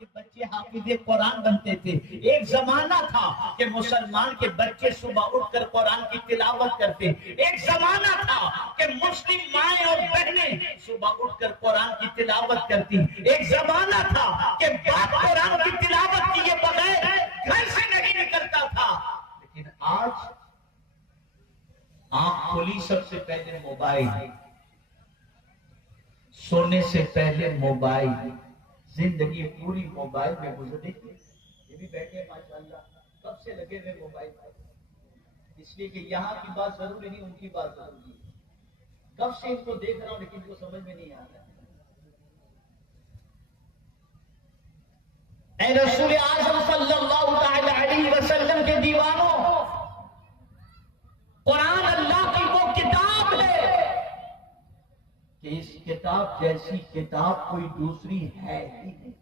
کے بچے حافظ قرآن بنتے تھے. ایک زمانہ تھا کہ مسلمان کے بچے صبح اٹھ کر قرآن کی تلاوت کرتے. ایک زمانہ تھا کہ مسلم مائیں اور بہنیں صبح اٹھ کر قرآن کی تلاوت کرتی. ایک زمانہ تھا کہ باپ قرآن کی تلاوت کیے بغیر گھر سے نہیں نکلتا تھا. لیکن آج آنکھ کھلی سب سے پہلے موبائل, سونے سے پہلے موبائل, زندگی پوری موبائل میں گزرے. یہ بھی بیٹھے ماشاءاللہ کب سے لگے ہوئے موبائل, اس لیے کہ یہاں کی بات ضروری نہیں, ان کی بات ضروری ہے. کب سے ان کو دیکھ رہا ہوں لیکن ان کو سمجھ میں نہیں آ رہا. اے رسول اعظم صلی اللہ تعالی علیہ وسلم کے دیوانوں, قرآن اللہ کی وہ کتاب ہے کہ اس کتاب جیسی کتاب کوئی دوسری ہے ہی نہیں.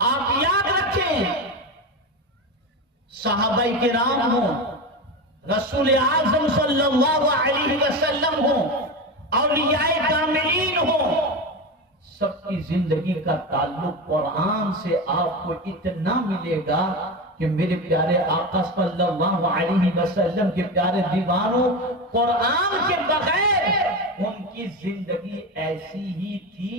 آپ یاد رکھیں, صحابہ کرام ہوں, رسول اعظم صلی اللہ علیہ وسلم ہوں, اولیاء کاملین ہوں, سب کی زندگی کا تعلق قرآن سے آپ کو اتنا ملے گا کہ میرے پیارے آقا صلی اللہ علیہ وسلم کے پیارے دیوانوں, قرآن کے بغیر ان کی زندگی ایسی ہی تھی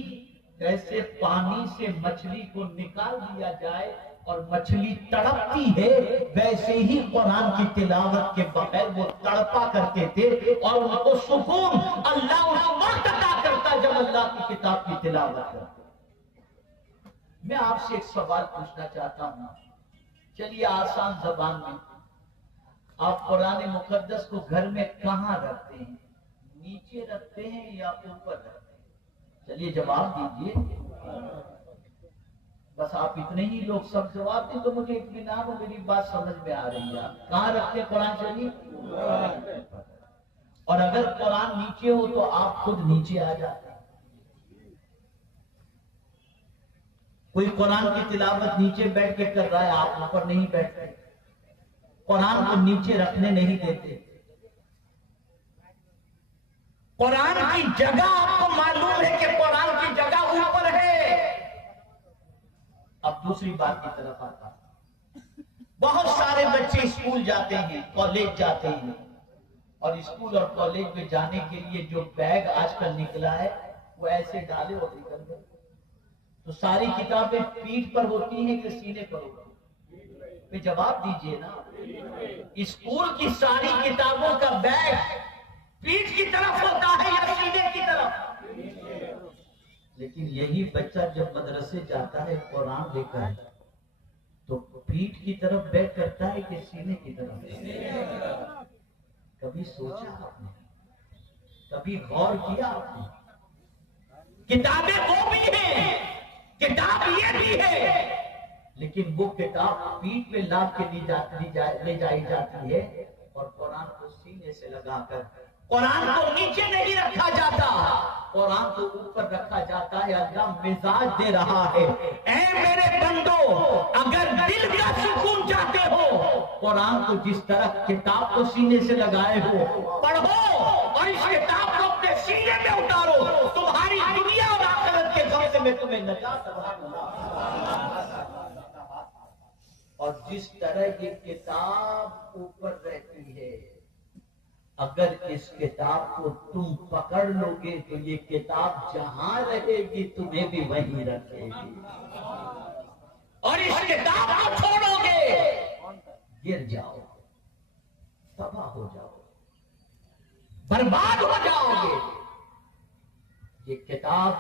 جیسے پانی سے مچھلی کو نکال دیا جائے اور مچھلی تڑپتی ہے, ویسے ہی قرآن کی تلاوت کے بغیر وہ تڑپا کرتے تھے. اور ان کو سکون اللہ اس وقت عطا کرتا جب اللہ کی کتاب کی تلاوت کرتے. میں آپ سے ایک سوال پوچھنا چاہتا ہوں, چلیے آسان زبان میں, آپ قرآن مقدس کو گھر میں کہاں رکھتے ہیں؟ نیچے رکھتے ہیں یا اوپر رکھتے ہیں؟ چلیے جواب دیجئے. بس آپ اتنے ہی لوگ سب جواب دیں تو مجھے اطمینان ہو, میری بات سمجھ میں آ رہی ہے. کہاں رکھتے ہیں قرآن شریف؟ اور اگر قرآن نیچے ہو تو آپ خود نیچے آ جاتے ہیں. کوئی قرآن کی تلاوت نیچے بیٹھ کے کر رہا ہے, آپ اوپر نہیں بیٹھتے, قرآن کو نیچے رکھنے نہیں دیتے. قرآن کی جگہ آپ کو معلوم ہے کہ قرآن کی جگہ اوپر ہے. اب دوسری بات کی طرف آتا ہے. بہت سارے بچے اسکول جاتے ہیں, کالج جاتے ہیں, اور اسکول اور کالج میں جانے کے لیے جو بیگ آج کل نکلا ہے وہ ایسے ڈالے اور نکل گئے. تو ساری کتابیں پیٹھ پر ہوتی ہیں کہ سینے پر ہوتی ہیں؟ جواب دیجئے نا. اسکول کی ساری کتابوں کا بیگ پیٹھ کی طرف ہوتا ہے یا سینے کی طرف؟ لیکن یہی بچہ جب مدرسے جاتا ہے قرآن لے کر تو پیٹھ کی طرف بیگ کرتا ہے کہ سینے کی طرف؟ کبھی سوچا آپ نے؟ کبھی غور کیا آپ نے؟ کتابیں وہ بھی ہیں, کتاب یہ بھی ہے, لیکن وہ کتاب پیٹھ پہ لاد کے لے جائی جاتی ہے اور قرآن کو سینے سے لگا کر, قرآن کو نیچے نہیں رکھا جاتا, قرآن کو اوپر رکھا جاتا ہے. اللہ مزاج دے رہا ہے, اے میرے بندو, اگر دل کا سکون چاہتے ہو قرآن کو جس طرح کتاب کو سینے سے لگائے ہو پڑھو اور اس کتاب کو اپنے سینے میں اتارو, تمہاری دنیا اور آخرت کے غم سے میں تمہیں نجات دوں. اور جس طرح یہ کتاب اوپر رہتی ہے, اگر اس کتاب کو تم پکڑ لو گے تو یہ کتاب جہاں رہے گی تمہیں بھی وہیں رکھے گی, اور اس کتاب کو چھوڑو گے گر جاؤ, تباہ ہو جاؤ, برباد ہو جاؤ گے. یہ کتاب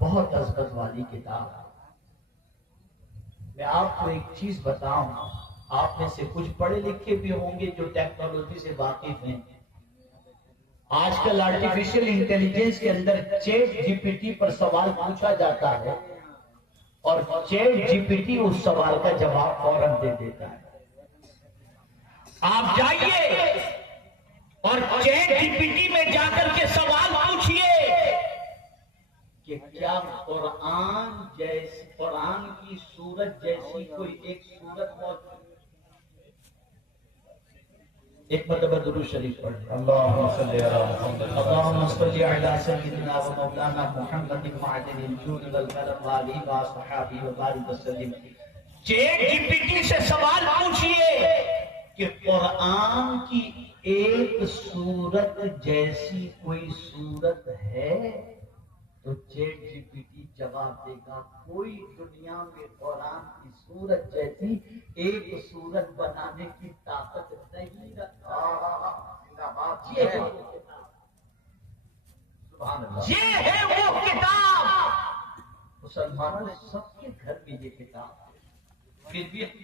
بہت عظمت والی کتاب ہے. میں آپ کو ایک چیز بتاؤں, آپ میں سے کچھ پڑھے لکھے بھی ہوں گے جو ٹیکنالوجی سے واقف ہیں. آج کل آرٹیفیشل انٹیلیجنس کے اندر چیٹ جی پی ٹی پر سوال پوچھا جاتا ہے اور چیٹ جی پی ٹی اس سوال کا جواب فوراً دے دیتا ہے. آپ جائیے اور چیٹ جی پی ٹی میں جا کر کے سوال پوچھئے کہ کیا قرآن کی سورت جیسی کوئی ایک سورت موجود؟ ایک مرتبہ درود شریف پڑھ لیں۔ اللهم صل على محمد اللهم صل على سيدنا ومولانا محمد معدن الجود والكرم وآله وصحبه وبارك وسلم۔ چیٹ جی پی ٹی سے سوال پوچھئے کہ قرآن کی ایک سورت جیسی کوئی سورت ہے؟ تو چیٹ جی پی ٹی جواب دے گا کوئی دنیا میں قرآن کی سورت جیسی ایک سورت بنانے کی طاقت نہیں رکھتا۔ یہ ہے وہ کتاب، مسلمانوں سب کے گھر میں یہ کتاب ہے، پھر بھی